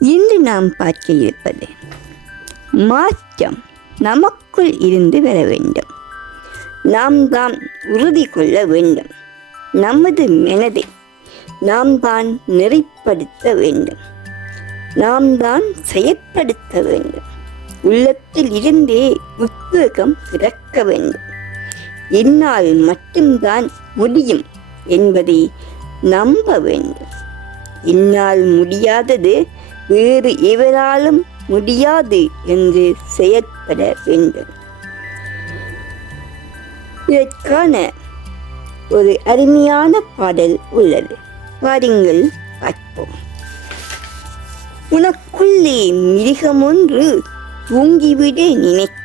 இன்று நாம் பார்க்க இருப்பது மாற்றம் நமக்குள் இருந்து வர வேண்டும். நாம் தான் உறுதி கொள்ள வேண்டும். நமது மனதை நாம் தான் நெறிப்படுத்த வேண்டும். நாம் தான் செயற்படுத்த வேண்டும். உள்ளத்தில் இருந்தே உத்வேகம் பிறக்க வேண்டும். என்னால் மட்டும்தான் முடியும் என்பதை நம்ப வேண்டும். என்னால் முடியாதது வேறு எவராலும் முடியாது என்று செயற்பட வேண்டும். இதற்கான ஒரு அருமையான பாடல் உள்ளது. பாருங்கள், பார்ப்போம். உனக்குள்ளே மிருகம் ஒன்று தூங்கிவிட நினைக்க